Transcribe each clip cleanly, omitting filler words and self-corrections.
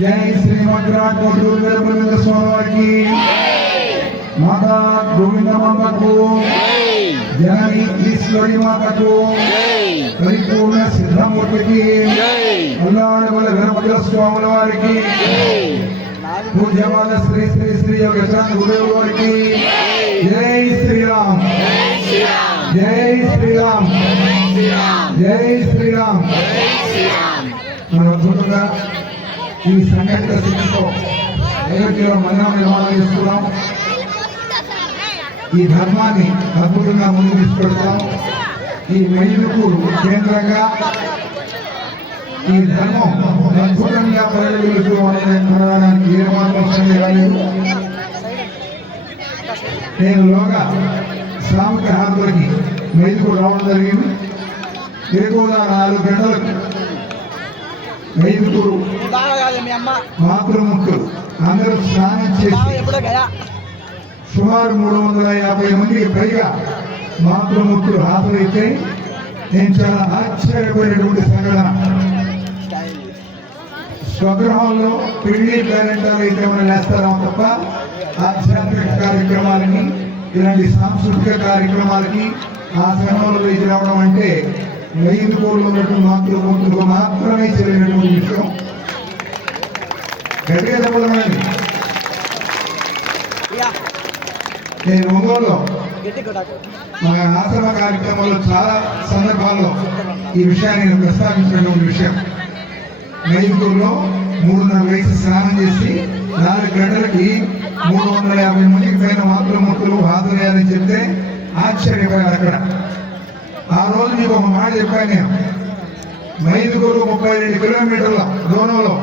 జై శ్రీమద్రాట్ కోటూరు వీరబ్రహ్మేంద్ర స్వామి వారికి, మాతా గోవిందమాంబకు, జనని ఈశ్వరి మాతకు, పరిపూర్ణ సిద్ధమూర్తికి, అల్లాడవల వీరభద్ర స్వాముల వారికి, పూజ్యమాన శ్రీ శ్రీ శ్రీ యోగేశ్వర గురుదేవుల వారికి జై శ్రీరామ్, జై శ్రీరామ్, జై శ్రీరామ్. మన అద్భుతంగా ఈ సంఘటిత స్థితితో అయోధ్యలో మందిరం నిర్మాణం చేస్తున్నాం. ఈ ధర్మాన్ని అద్భుతంగా ముందుకు తీసుకెళ్తాం. ఈ మైలుకూరు కేంద్రంగా ఈ ధర్మం అద్భుతంగా ప్రజలకు ఏ మాత్రం రాలేదు. నేను లోగా శ్రామిక హారతులకి మైలుకూరు రావడం జరిగింది. ఎక్కువగా 4 గంటలకు మైలుకూరు మాతృముఖులు అందరూ స్నానం చేసి సుమారు 350 మందికి పైగా మాతృముఖులు హాజరైతే నేను చాలా ఆశ్చర్యపోయినటువంటి సంఘటన. స్వగృహంలో పెళ్లి పేరెంటాలు అయితే ఏమైనా వేస్తారా తప్ప ఆధ్యాత్మిక కార్యక్రమాలకి, ఇలాంటి సాంస్కృతిక కార్యక్రమాలకి ఆ సమయంలో ఇది రావడం అంటే మైలుకూరులో ఉన్నటువంటి మాతృమూర్తులకు మాత్రమే చెల్లినటువంటి విషయం. గట్టిగా చెప్పడం. నేను ఒంగోలులో మా ఆశ్రమ కార్యక్రమంలో చాలా సందర్భాల్లో ఈ విషయాన్ని నేను ప్రస్తావించినటువంటి విషయం. మైలుకూరులో 3:30 వయసు స్నానం చేసి 4 గంటలకి 350 మందికి పైన మాతృమూర్తులు హాజరయ్యారని చెప్తే ఆశ్చర్యపోయారు. అక్కడ ఆ రోజు మీకు ఒక మాట చెప్పాను నేను. మైలుకూరు 32 కిలోమీటర్ల దూరంలో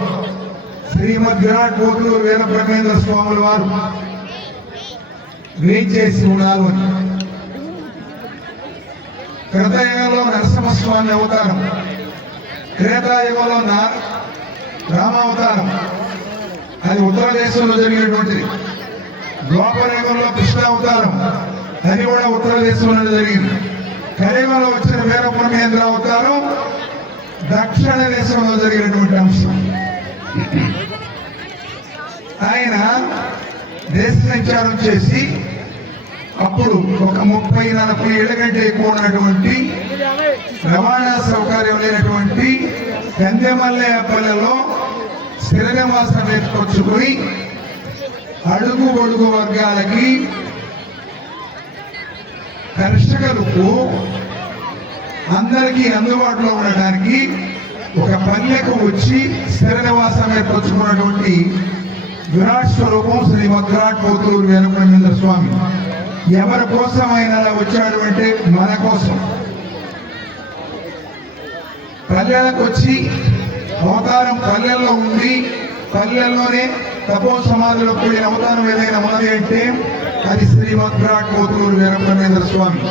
శ్రీమద్ విరాట్ కోటూరు వీరబ్రహ్మేంద్ర స్వాముల వారు వేయించేసి ఉన్నారు అని. కృతయుగంలో నరసింహస్వామి అవతారం, త్రేతాయుగంలో రామావతారం, అది ఉత్తర దేశంలో జరిగినటువంటిది. ద్వాపరయుగంలో కృష్ణ అవతారం, అది కూడా ఉత్తర దేశంలో జరిగింది. కలియుగంలో వచ్చిన వీరబ్రహ్మేంద్ర అవతారం దక్షిణ దేశంలో జరిగినటువంటి అంశం. ఆయన దేశ సంచారం చేసి అప్పుడు ఒక 30-40 ఏళ్ల కంటే ఎక్కువ ఉన్నటువంటి రవాణా సౌకర్యం లేనటువంటి కందెమల్లపల్లెలో స్థిర నివాసం ఏర్పరచుకుని అడుగు పొడుగు వర్గాలకి, కర్షకులకు అందరికీ అందుబాటులో ఉండడానికి ఒక పల్లెకు వచ్చి స్థిర నివాసం ఏర్పరచుకున్నటువంటి విరాట్ స్వరూపం శ్రీమద్ విరాట్ కోటూరు వీరబ్రహ్మేంద్ర స్వామి. ఎవరి కోసం ఆయన అలా వచ్చాడు అంటే మన కోసం. పల్లెలకు వచ్చి అవతారం పల్లెల్లో ఉండి పల్లెల్లోనే తపో సమాధిలో కూడిన అవతారం ఏదైనా ఉన్నది అంటే అది శ్రీమద్ విరాట్ కోటూరు వీరబ్రహ్మేంద్ర స్వామి.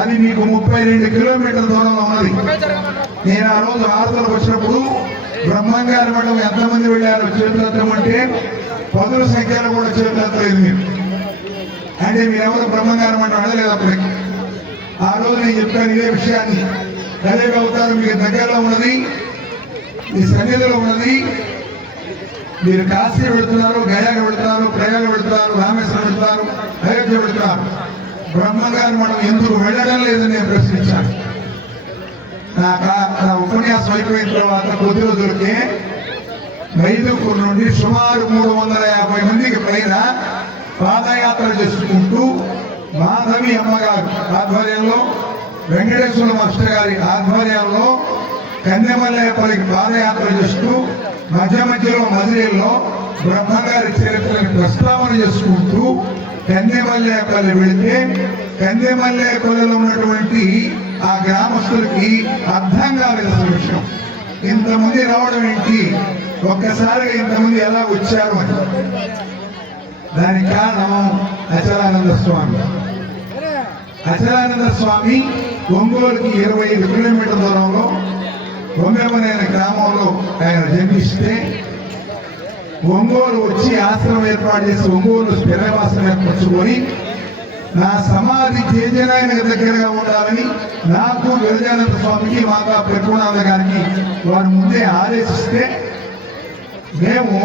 అది మీకు 32 కిలోమీటర్ల దూరంలో ఉన్నది. నేను ఆ రోజు ఆరుదలకు వచ్చినప్పుడు బ్రహ్మంగారి మండలం ఎంతమంది వెళ్ళారో చేతులెత్తమంటే 10ల సంఖ్యలో కూడా చేతులెత్తలేదు మీరు. అంటే మీరెవరు బ్రహ్మంగారి మండలం అడగలేదు అప్పటికి. ఆ రోజు నేను చెప్పాను ఇదే విషయాన్ని. కలియుగ అవతారం మీకు దగ్గరలో ఉన్నది, మీ సన్నిధిలో ఉన్నది. మీరు కాశీ వెళుతున్నారు, గయాకి వెళుతున్నారు, ప్రయాగ వెళుతున్నారు, రామేశ్వరం వెళుతున్నారు, అయోధ్య వెళుతున్నారు. బ్రహ్మంగారి మనం ఎందుకు వెళ్ళడం లేదని నేను ప్రశ్నించాను. నా ఉపన్యాసం అయిపోయిన తర్వాత కొద్ది రోజులకే మైలుకూరు నుండి సుమారు 350 మందికి పైన పాదయాత్ర చేసుకుంటూ మాధవి అమ్మగారు ఆధ్వర్యంలో, వెంకటేశ్వర మాస్టర్ గారి ఆధ్వర్యంలో కందెమల్లపల్లికి పాదయాత్ర చేస్తూ మధ్యలో మజిలీల్లో బ్రహ్మగారి చరిత్రను ప్రస్తావన చేసుకుంటూ కందెమల్లపల్లి వెళితే కందెమల్లపల్లిలో ఉన్నటువంటి ఆ గ్రామస్తులకి అర్థం కాలేదు విషయం. ఇంతమంది రావడం ఏంటి, ఒక్కసారిగా ఇంతమంది ఎలా వచ్చారు అని. దానికి కారణం అచలానంద స్వామి. అచలానంద స్వామి ఒంగోలుకి 25 కిలోమీటర్ల దూరంలో ఒంగోలైన గ్రామంలో ఆయన జన్మిస్తే ఒంగోలు వచ్చి ఆశ్రమం ఏర్పాటు చేసి ఒంగోలు స్థిరవాసం ఏర్పరచుకొని నా సమాధి జేజనాయన దగ్గరగా ఉండాలని నాకు విరజానంద స్వామికి మాతా ప్రకృణానంద గారికి వారి ముందే ఆదేశిస్తే మేము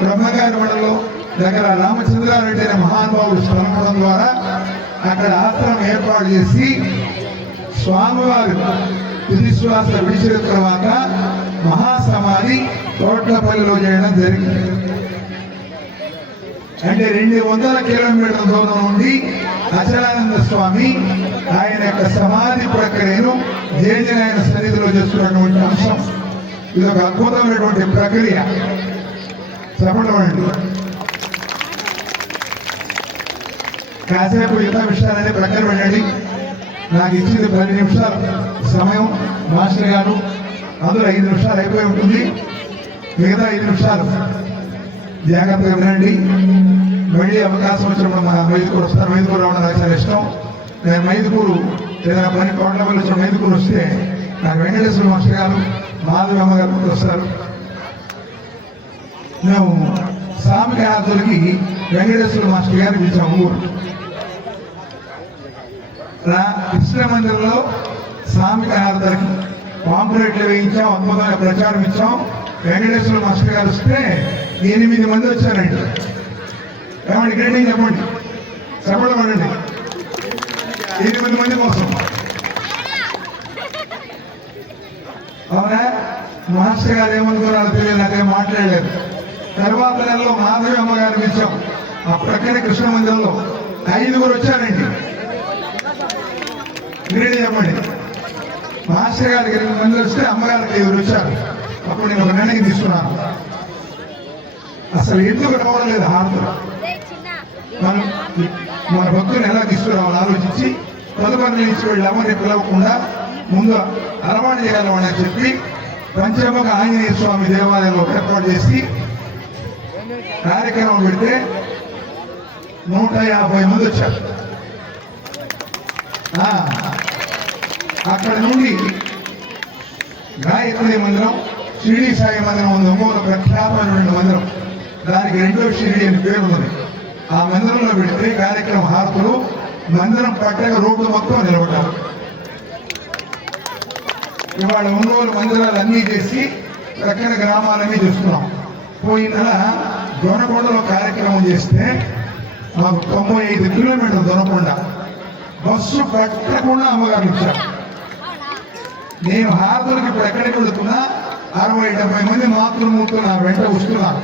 బ్రహ్మగారి మండలం దగ్గర రామచంద్రారెడ్డి అనే మహానుభావుడు స్థలం ద్వారా అక్కడ ఆశ్రమం ఏర్పాటు చేసి స్వామివారు తుదిశ్వాస విడిచిన తర్వాత మహాసమాధి తోట్లపల్లిలో చేయడం జరిగింది. అంటే 200 కిలోమీటర్ల దూరం నుండి అచలానంద స్వామి ఆయన యొక్క సమాధి ప్రక్రియను జయజనాయన సన్నిధిలో చేస్తున్నటువంటి అంశం. ఇది ఒక అద్భుతమైనటువంటి ప్రక్రియ. చెప్పండి, కాసేపు ఇతర విషయాలనే ప్రక్కన పెట్టండి. నాకు ఇచ్చింది 10 నిమిషాలు సమయం మాస్టర్ గారు, అందులో 5 నిమిషాలు అయిపోయి ఉంటుంది. మిగతా 5 నిమిషాలు జాగ్రత్తగా వినండి. మళ్ళీ అవకాశం వచ్చినప్పుడు మా మైదుకూరు వస్తారు. మైదుకూరు రావడం నాకు చాలా ఇష్టం. నేను మైదుకూరు ఏదైనా పని కోట్లపల్లి వచ్చిన మైదుకూరు వస్తే నాకు వెంకటేశ్వర మాస్టర్ గారు, మాధవి అమ్మ గారు వస్తారు. మేము సామిక హాజరుకి వెంకటేశ్వర మాస్టర్ గారిని పిలిచాము. ఊరు కృష్ణ మందిరంలో సామిక హారతలకి పాంపులెట్లు వేయించాం, అద్భుతంగా ప్రచారం ఇచ్చాం. వెంకటేశ్వర మాస్టర్ గారు వస్తే 8 మంది వచ్చారండి. ఏమండి గ్రేటింగ్ చెప్పండి, చెప్పడం అనండి. 8 మంది కోసం అవునా? మాస్టర్ గారు ఏమనుకున్నారో తెలియదు, నాకేం మాట్లాడలేదు. తర్వాత నెలలో మాధవి అమ్మగారిని పిలిచాం. ఆ ప్రక్కనే కృష్ణ మందిరంలో 5 వచ్చారండి. గ్రేటింగ్ చెప్పండి. మాస్టర్ గారికి 8 మంది వస్తే అమ్మగారికి 5 వచ్చారు. అప్పుడు నేను ఒక నిర్ణయం తీసుకున్నాను, అసలు ఎందుకు రావడం లేదు హారతులు, మన భక్తులు ఎలా తీసుకురావాలని ఆలోచించి తదుపరి నుంచి వెళ్ళి ఎవరిని పిలవకుండా ముందు అలవాటు చేయాలని చెప్పి పంచముఖ ఆంజనేయ స్వామి దేవాలయంలో ఏర్పాటు చేసి కార్యక్రమం పెడితే 150 మంది వచ్చారు. అక్కడ నుండి గాయత్రి మందిరం, షిరిడి సాయి మందిరం ఉంది, ఒంగోలు ప్రఖ్యాతమైనటువంటి మందిరం. దానికి 2వ షిరిడి అని పేరు ఉన్నది. ఆ మందిరంలో పెడితే కార్యక్రమ హారతులు మందిరం పట్టక రోడ్డు మొత్తం నిలబడ్డారు. ఇవాళ ఒంగోలు మందిరాలు అన్నీ చేసి ప్రక్కన గ్రామాలన్నీ చూస్తున్నాం. పోయిన నెల దొనకొండలో కార్యక్రమం చేస్తే మాకు 95 కిలోమీటర్లు దొనకొండ బస్సు పట్టకుండా అమ్మగారు ఇచ్చారు. నేను హారతులకి ఇప్పుడు ఎక్కడికి వెళుతున్నా 60-70 మంది మాతృమూర్తులు నా వెంట వస్తున్నారు.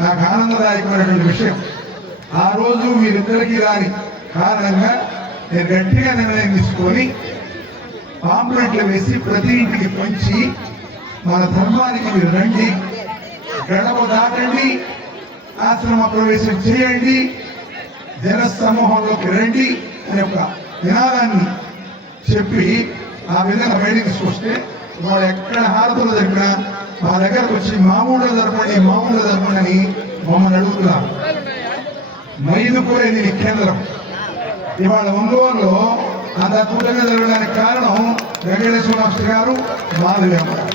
నాకు ఆనందదాయకమైనటువంటి విషయం. ఆ రోజు వీరిద్దరికీ రాని కారణంగా నేను గట్టిగా నిర్ణయం తీసుకొని పాంప్లెట్లు వేసి ప్రతి ఇంటికి పంచి మన ధర్మానికి మీరు రండి, గడప దాటండి, ఆశ్రమ ప్రవేశం చేయండి, జన సమూహంలోకి రండి అనే ఒక నినాదాన్ని చెప్పి ఆ విధంగా బయటకు తీసుకొస్తే వాడు ఎక్కడ హారతులు జరిపినా మా దగ్గరకు వచ్చి మామూలుగా జరపండి అని మమ్మల్ని అడుగుతున్నారు. మైదుకూరు దీని కేంద్రం. ఇవాళ ఒంగోలులో అంత అద్భుతంగా జరగడానికి కారణం వెంకటేశ్వర మాస్టర్ గారు, మాధవి అమ్మ గారు.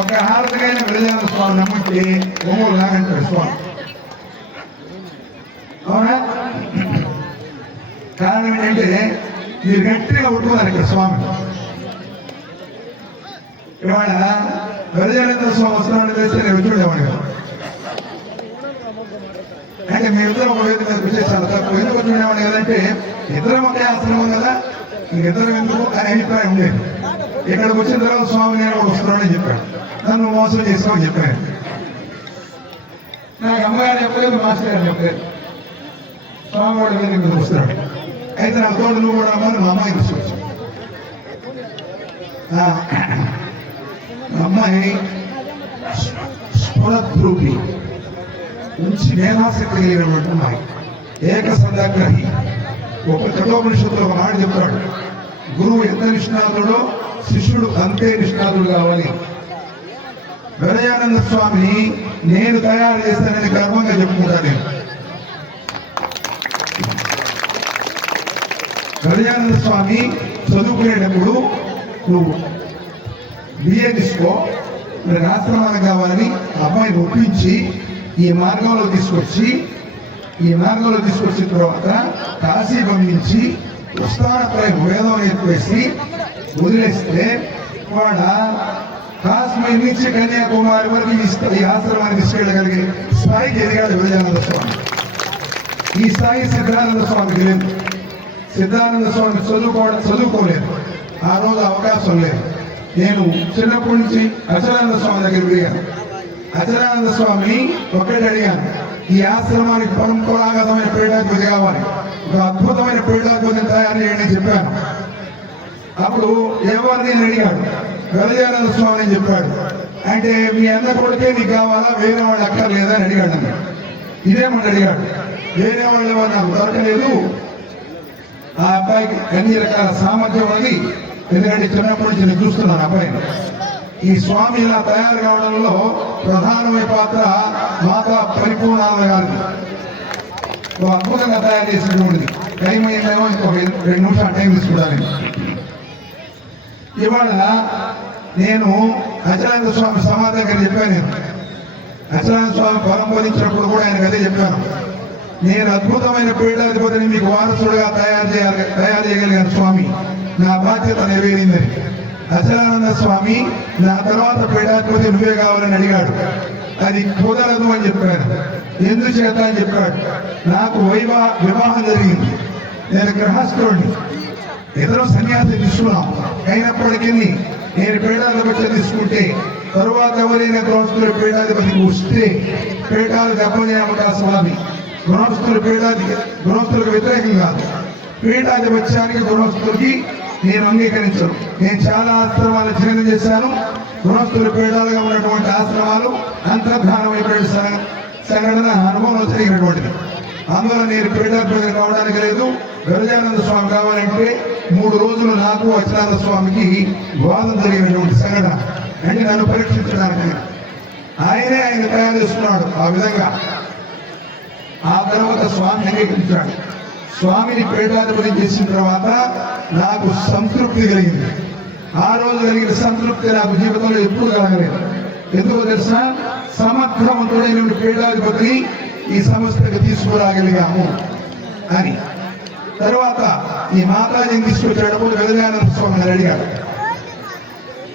ఒక హారతికైనా విరజాన స్వామి నమ్మితే ఒంగోలు నాగంటాడు స్వామి. అవునా? కారణం ఏంటంటే మీరు గట్టిగా ఉంటున్నారు ఇక్కడ స్వామి. ఇవాళ విరజానంద స్వామి వస్తున్నామని తెలిస్తే నేను చూడేవాడు కదా. అంటే మేమిద్దరం ఒక వేదిక మీద వచ్చే చాలా తక్కువ. ఎందుకు చూడేవాడు కదంటే ఇద్దరం ఒకే ఆశ్రమం కదా, ఇంకిద్దరం ఎందుకు అనే అభిప్రాయం ఉండేది. ఇక్కడికి వచ్చిన తర్వాత స్వామి నేను కూడా వస్తున్నాడని చెప్పాడు. నన్ను మోసం చేసుకోమని చెప్పాను. నాకు అమ్మగారు చెప్పలేదు, మాస్టర్ గారు చెప్పలేదు. స్వామి కూడా వేదిక మీద వస్తున్నాడు. అయితే నాకు తోడు నువ్వు కూడా అమ్మని మా అమ్మాయి తీసుకొచ్చాను. అమ్మాయి స్ఫురద్రూపి, మంచి మేధాశక్తి కలిగినటువంటి అమ్మాయి, ఏకసంధాగ్రహి. ఒక కఠోపనిషత్తులో ఒక మాట చెప్తాడు, గురువు ఎంత నిష్ణాతుడో శిష్యుడు అంతే నిష్ణాతుడు కావాలి. విరజానంద స్వామిని నేను తయారు చేస్తానని గర్వంగా చెప్పుకుంటాను. నేను విరజానంద స్వామి చదువుకునేటప్పుడు నువ్వు బిఏ తీసుకో, మరి ఆశ్రమానికి కావాలని అబ్బాయిని ఒప్పించి ఈ మార్గంలో తీసుకొచ్చిన తర్వాత కాశీ పంపించి పుస్తకాలపై వేదం ఎత్తివేసి వదిలేస్తే వాళ్ళ కాశ్మీర్ నుంచి కన్యాకుమారి వరకు ఈ ఆశ్రమాన్ని తీసుకెళ్ళగలిగే స్థాయికి ఎదిగాడు విరజానంద స్వామి. ఈ స్థాయి సిద్ధానంద స్వామికి లేదు. సిద్ధానంద స్వామి చదువుకోలేదు, ఆ రోజు అవకాశం లేదు. నేను చిన్నప్పటి నుంచి అచలానంద స్వామి దగ్గర తిరిగాను. అచలానంద స్వామిని ఒకటి అడిగాను, ఈ ఆశ్రమానికి పరంపరాగతమైన పీఠాధిపతి కావాలి, ఒక అద్భుతమైన పీఠాధిపతిని తయారు చేయండి అని చెప్పాను. అప్పుడు ఎవరిని అడిగాడు, విరజానంద స్వామి అని చెప్పాడు. అంటే మీ అన్న కొడుకే నీకు కావాలా, వేరే వాళ్ళు అక్కర్లేదా అని అడిగాడు. ఇదేమని అడిగాడు, వేరే వాళ్ళు నాకు దొరకలేదు, ఆ అబ్బాయికి అన్ని రకాల సామర్థ్యం ఉన్నది, ఎందుకంటే చిన్నప్పటి నుంచి నేను చూస్తున్నాను అబ్బాయిని. ఈ స్వామి ఇలా తయారు కావడంలో ప్రధానమైన పాత్ర మాతా పరిపూర్ణానంద గారిది. అద్భుతంగా తయారు చేసినటువంటిది. టైం అయిందేమో ఇంకొక 2 నిమిషాలు టైం తీసుకుంటాను. ఇవాళ నేను అచలానంద స్వామి సమాధి దగ్గర చెప్పాను. నేను అచలానంద స్వామి పరంపరించినప్పుడు కూడా ఆయనకు అదే చెప్పాను, నేను అద్భుతమైన పీఠాధిపతిని మీకు వారసుడుగా తయారు చేయగలిగాను స్వామి, నా బాధ్యత నెరవేరిందని. అచలానంద స్వామి నా తర్వాత పీఠాధిపతి నువ్వే కావాలని అడిగాడు. అది కుదరదు అని చెప్పాడు. ఎందుచేత అని చెప్పాడు, నాకు వివాహం జరిగింది, నేను గృహస్థుడిని, ఇద్దరు సన్యాసం తీసుకున్నాం. అయినప్పటికీ నేను పీఠాధిపత్యం తీసుకుంటే తరువాత ఎవరైనా గృహస్థుల పీఠాధిపతికి వస్తే పీఠాలు దెబ్బతినక స్వామి. గృహస్థులకు వ్యతిరేకం కాదు, పీఠాధిపత్యానికి గృహస్థులకి నేను అంగీకరించను. నేను చాలా ఆశ్రమాలు జీర్ణం చేశాను. గృహస్థుల పీఠాలుగా ఉన్నటువంటి ఆశ్రమాలు అంతర్ధానమైపోయిన సంఘటన అనుభవంలో జరిగినటువంటిది. అందువల్ల నేను పీఠాధిపతి కావడానికి లేదు. విరజానంద స్వామి కావాలంటే 3 రోజులు నాకు అచలానంద స్వామికి వాదం జరిగినటువంటి సంఘటన. అంటే నన్ను పరీక్షించడానికి ఆయన తయారు చేసుకున్నాడు ఆ విధంగా. ఆ తర్వాత స్వామి అంగీకరించాడు. స్వామిని పీఠాధిపతి చేసిన తర్వాత నాకు సంతృప్తి కలిగింది. ఆ రోజు కలిగిన సంతృప్తి నాకు జీవితంలో ఎప్పుడు కలగలేదు. ఎందుకో తెలుసా, సమర్థవంతుడైన పీఠాధిపతిని ఈ సంస్థకు తీసుకురాగలిగాము అని. తర్వాత ఈ మాతాజీని తీసుకొచ్చేటప్పుడు విరజానంద స్వామిని అడిగాడు.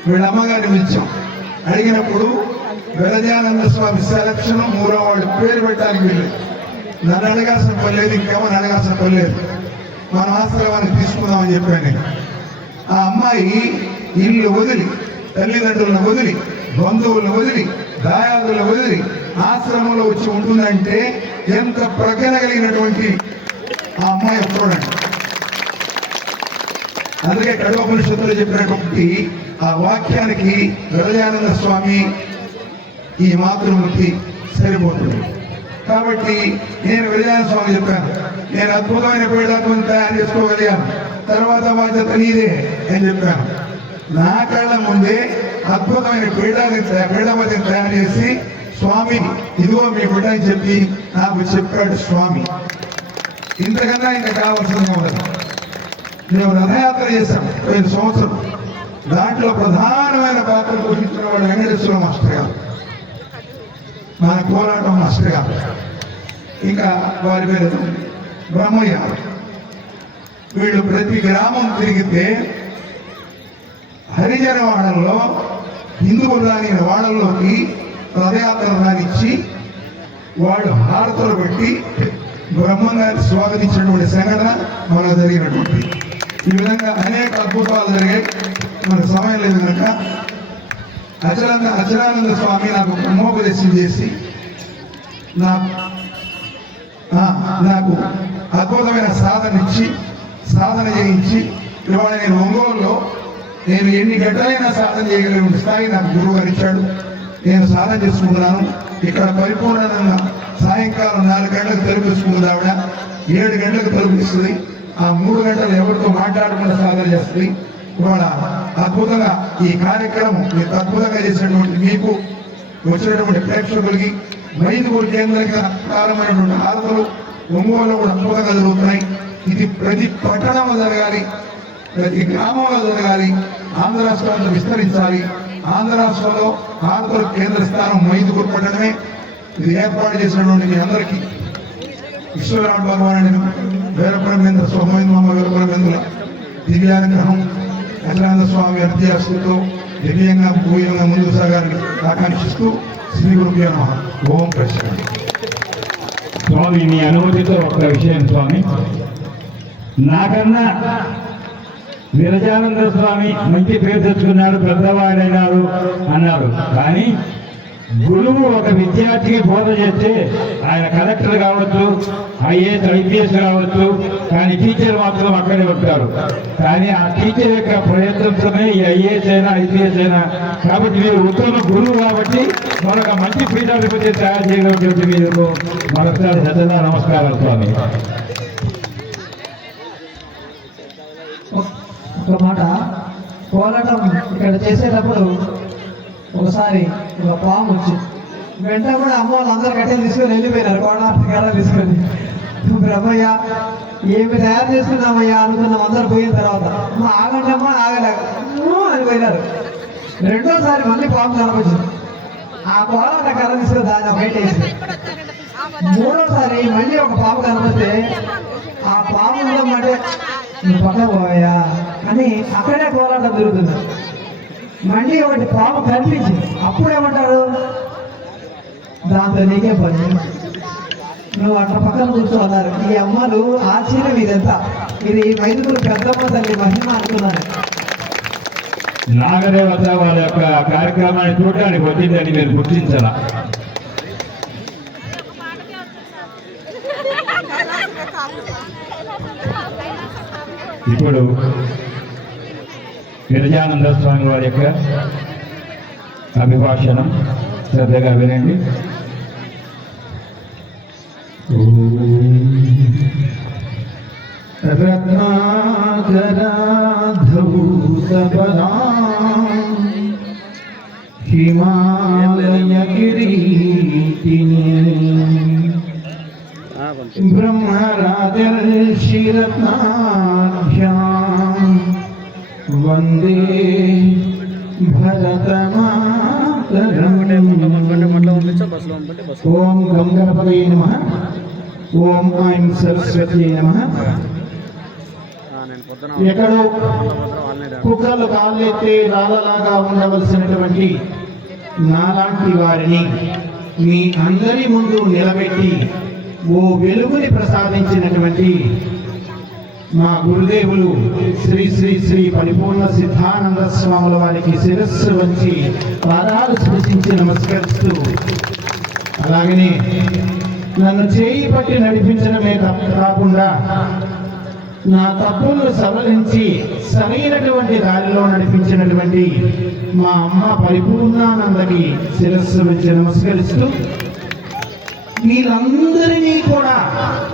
వీళ్ళ అమ్మగారిని పిలిచాం. అడిగినప్పుడు విరజానంద స్వామి సెలక్షన్ 3వ వాడి పేరు పెట్టడానికి వీళ్ళు. నన్ను అడగాల్సిన పని లేదు, ఇంకెవరిని అడగాల్సిన పని లేదు, మన ఆశ్రమాన్ని తీసుకుందామని చెప్పాను నేను. ఆ అమ్మాయి ఇల్లు వదిలి, తల్లిదండ్రులను వదిలి, బంధువులను వదిలి, దాయాదులను వదిలి ఆశ్రమంలో వచ్చి ఉంటుందంటే ఎంత ప్రజ్ఞ కలిగినటువంటి ఆ అమ్మాయి చూడండి. అందుకే కడోపనిషత్తులో చెప్పినటువంటి ఆ వాక్యానికి విరజానంద స్వామి ఈ మాతృమూర్తి సరిపోతుంది. కాబట్టి నేను విరజానంద స్వామి చెప్పాను, నేను అద్భుతమైన పీఠాత్మని తయారు చేసుకోగలిగాను, తర్వాత బాధ్యత నీదే అని చెప్పాను. నా కళ్ళ ముందే అద్భుతమైన పీఠాపతిని తయారు చేసి స్వామి ఇదిగో మీ బిడ్డ అని చెప్పి నాకు చెప్పాడు స్వామి. ఇంతకన్నా ఇంకా కావాల్సింది ఉండదు. మేము రథయాత్ర చేశాం 5 సంవత్సరం. దాంట్లో ప్రధానమైన పాత్ర పోషించిన వాడు వెంకటేశ్వర మాస్టర్ గారు, మన కోలాటం మాస్టర్ గారు, ఇంకా వారి పేరు బ్రహ్మయ్య. వీళ్ళు ప్రతి గ్రామం తిరిగితే హరిజన వాడల్లో హిందువులు రాని వాడల్లోకి రథయాత్ర రానిచ్చి వాళ్ళు హారతలు పెట్టి బ్రహ్మంగారిని స్వాగతించినటువంటి సంఘటన మనకు జరిగినటువంటి. ఈ విధంగా అనేక అద్భుతాలు జరిగాయి. మన సమయం లేదు కనుక అచలానంద స్వామి నాకు బ్రహ్మోపదేశం చేసి నాకు అద్భుతమైన సాధన చేయించి ఇవాళ నేను ఒంగోలులో నేను ఎన్ని గంటలైనా సాధన చేయగలిగిన స్థాయి నాకు గురువు గారు ఇచ్చాడు. నేను సాధన చేసుకుంటున్నాను. ఇక్కడ పరిపూర్ణంగా సాయంకాలం 4 గంటలకు తలుపుస్తుంది ఆవిడ, 7 గంటలకు తలుపుస్తుంది. ఆ 3 గంటలు ఎవరితో మాట్లాడకుండా సాధన చేస్తుంది. ఇవాళ అద్భుతంగా ఈ కార్యక్రమం అద్భుతంగా చేసినటువంటి మీకు వచ్చినటువంటి ప్రేక్షకులకి మైదుగురు కేంద్రంగా ప్రారంభమైనటువంటి హారతలు ఒంగోలులో కూడా అద్భుతంగా జరుగుతున్నాయి. ఇది ప్రతి పట్టణంలో జరగాలి, ప్రతి గ్రామంలో జరగాలి, ఆంధ్ర రాష్ట్రాల్లో విస్తరించాలి. ఆంధ్ర రాష్ట్రంలో హారతల కేంద్ర స్థానం మైదుగురు పట్టణమే. ఇది ఏర్పాటు చేసినటువంటి మీ అందరికీ విశ్వరాడు భగవానుడు వీరబ్రహ్మేంద్ర సోమేంద్రమ్మ వీరబ్రహ్మేంద్ర దివ్యానుగ్రహం అచలానంద స్వామి అధ్యాసులతో దివ్యంగా భూయంగా ముందుకు సాగాలని ఆకాంక్షిస్తూ శ్రీ గురుభ్యో నమః. ఓం ప్రశ్న. స్వామి మీ అనుమతితో ఒక విషయం స్వామి, నాకన్నా విరజానంద స్వామి మంచి పేరు తెచ్చుకున్నాడు, పెద్దవాడైనాడు అన్నారు. కానీ గురువు ఒక విద్యార్థికి బోధ చేస్తే ఆయన కలెక్టర్ కావచ్చు, ఐఏఎస్ ఐపీఎస్ కావచ్చు, కానీ టీచర్ మాత్రం అక్కడే ఉంటారు. కానీ ఆ టీచర్ యొక్క ప్రయత్నంతోనే ఈ ఐఏఎస్ అయినా ఐపీఎస్ అయినా. కాబట్టి మీరు ఉత్తమ గురువు కాబట్టి మరొక మంచి పీఠాధిపతి తయారు చేయడం మీరు మరొకసారి సజ్జన నమస్కారాలు స్వామి. ఒక మాట, కోలాటం ఇక్కడ చేసేటప్పుడు ఒకసారి ఒక పాము వచ్చింది. వెంట కూడా అమ్మ వాళ్ళు అందరు కట్టెలు తీసుకొని వెళ్ళిపోయినారు, కోలాటం కర్ర తీసుకొని. బ్రహ్మయ్య ఏమి తయారు చేసుకున్నామయ్యా అనుకున్నాం. అందరు పోయిన తర్వాత ఆగండి అమ్మ ఆగలేక అని పోయినారు. రెండోసారి మళ్ళీ పాము కనపచ్చింది. ఆ కోలాట కర్ర తీసుకొని దాన్ని బయట వేసి మూడోసారి మళ్ళీ ఒక పాము కనపడితే ఆ పాములో మాట నువ్వు పక్క పోయా అని అక్కడే కోలాటం జరుగుతుంది. మళ్ళీ ఒకటి పాము కనిపించింది. అప్పుడేమంటారు, దాంతో నీకే పని, నువ్వు అట్లా పక్కన కూర్చోన్నారు. ఈ అమ్మలు ఆశ్చర్యం ఇదంతా. ఇది మైదుగురు పెద్దమ్మ తల్లి మహిమ అనుకున్నాను. నాగదేవత వాళ్ళ యొక్క కార్యక్రమాన్ని చూడడానికి వచ్చిందని మీరు గుర్తించాల. ఇప్పుడు గిరిజానంద స్వామి వారి యొక్క అభిభాషణం శ్రద్ధగా వినండి. హిమాలయ కిరీటిని బ్రహ్మరాజర్షిరత్నాభ్యాం వందే భరతమాతరం. ఓం గం గణపతయే నమః. ఓం ఐం సరస్వతీ నమః. ఎక్కడో కుక్కలు కాళ్ళెత్తే రాళ్ళలాగా ఉండవలసినటువంటి నాలాంటి వారిని మీ అందరి ముందు నిలబెట్టి ఓ వెలుగుని ప్రసాదించినటువంటి మా గురుదేవులు శ్రీ శ్రీ శ్రీ పరిపూర్ణ సిద్ధానంద స్వాముల వారికి శిరస్సు వంచి పాదాలు స్పృశించి నమస్కరిస్తూ, అలాగనే నన్ను చేయి పట్టి నడిపించడమే కాకుండా నా తప్పులను సవరించి సరైనటువంటి దారిలో నడిపించినటువంటి మా అమ్మ పరిపూర్ణానందకి శిరస్సు వంచి నమస్కరిస్తూ, వీళ్ళందరినీ కూడా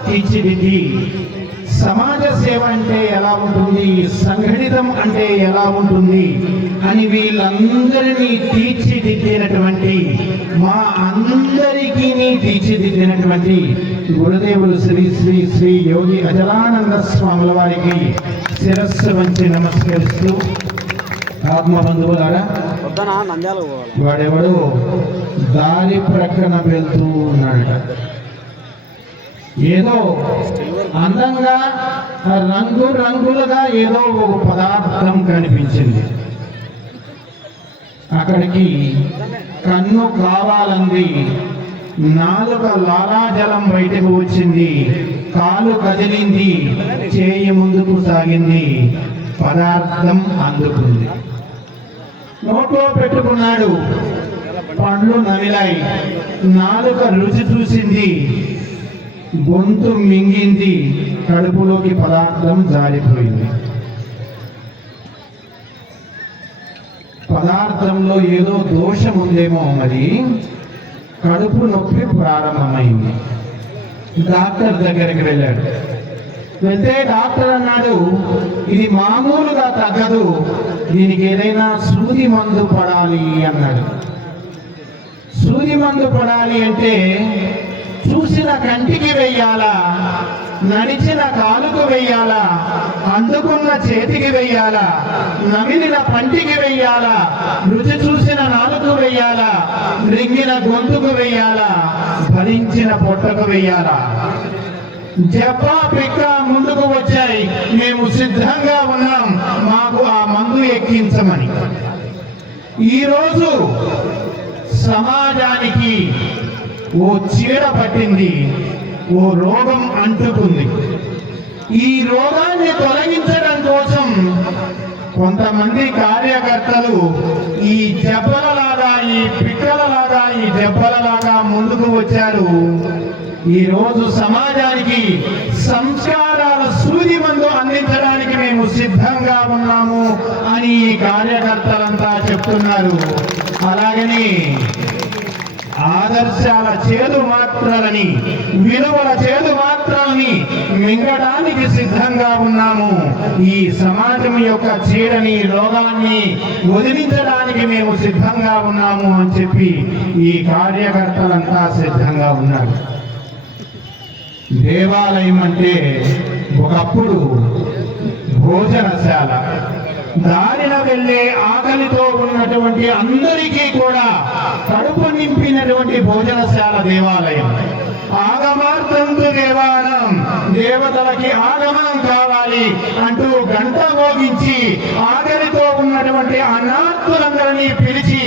తీర్చిదిద్ది సమాజ సేవ అంటే ఎలా ఉంటుంది, సంఘటితం అంటే ఎలా ఉంటుంది అని వీళ్ళందరినీ తీర్చిదిద్దినటువంటి, మా అందరికీ తీర్చిదిద్దినటువంటి గురుదేవులు శ్రీ శ్రీ శ్రీ యోగి అజలానంద స్వాముల వారికి శిరస్సు వంచి నమస్కరిస్తూ, ఆత్మబంధువులారా, వాడెవడో దారి ప్రక్కన వెళ్తూ ఉన్నాడట. ఏదో అందంగా రంగు రంగులుగా ఏదో ఒక పదార్థం కనిపించింది. అక్కడికి కన్ను కావాలంది, నాలుక లాలాజలం బయటకు వచ్చింది, కాలు కదిలింది, చేయి ముందుకు సాగింది, పదార్థం అందుకుంది. నోట్లో పెట్టుకున్నాడు, పండ్లు నమిలాయి, నాలుక రుచి చూసింది, గొంతు మింగింది, కడుపులోకి పదార్థం జారిపోయింది. పదార్థంలో ఏదో దోషం ఉందేమో, మరి కడుపు నొప్పి ప్రారంభమైంది. డాక్టర్ దగ్గరికి వెళ్ళాడు. వెళ్తే డాక్టర్ అన్నాడు, ఇది మామూలుగా తగ్గదు, దీనికి ఏదైనా సూది మందు పడాలి అన్నాడు. సూది మందు పడాలి అంటే చూసిన కంటికి వెయ్యాలా, నడిచిన కాలుకు వెయ్యాలా, అందుకున్న చేతికి వెయ్యాలా, నమిలిన పంటికి వెయ్యాలా, రుచి చూసిన నాలుగు వెయ్యాలా, రింగిన గొంతుకు వెయ్యాలా, భరించిన పొట్టకు వెయ్యాలా? జబ్బా పిక్క ముందుకు వచ్చాయి, మేము సిద్ధంగా ఉన్నాం, మాకు ఆ మందు ఎక్కించమని. ఈరోజు సమాజానికి ఓ చీడ పట్టింది, ఓ రోగం అంటుకుంది. ఈ రోగాన్ని తొలగించడం కోసం కొంతమంది కార్యకర్తలు ఈ జబ్బలలాగా, ఈ పిక్కలలాగా, ఈ జబ్బలలాగా ముందుకు వచ్చారు. ఈరోజు సమాజానికి సంస్కారాల సూది మందు అందించడానికి మేము సిద్ధంగా ఉన్నాము అని ఈ కార్యకర్తలంతా చెప్తున్నారు. అలాగని ఆదర్శాల చేదు మాత్రాలని, విలువల చేదు మాత్రాలని మింగడానికి సిద్ధంగా ఉన్నాము. ఈ సమాజం యొక్క చీడని, రోగాన్ని వదిలించడానికి మేము సిద్ధంగా ఉన్నాము అని చెప్పి ఈ కార్యకర్తలంతా సిద్ధంగా ఉన్నారు. దేవాలయం అంటే ఒకప్పుడు భోజనశాల. దారిన వెళ్ళే ఆకలితో ఉన్నటువంటి అందరికీ కూడా కడుపు నింపినటువంటి భోజనశాల దేవాలయం. ఆగమార్థంతు దేవాలయం, దేవతలకి ఆగమనం కావాలి అంటూ గంట మోగించి ఆకలితో ఉన్నటువంటి అనాథులందరినీ పిలిచి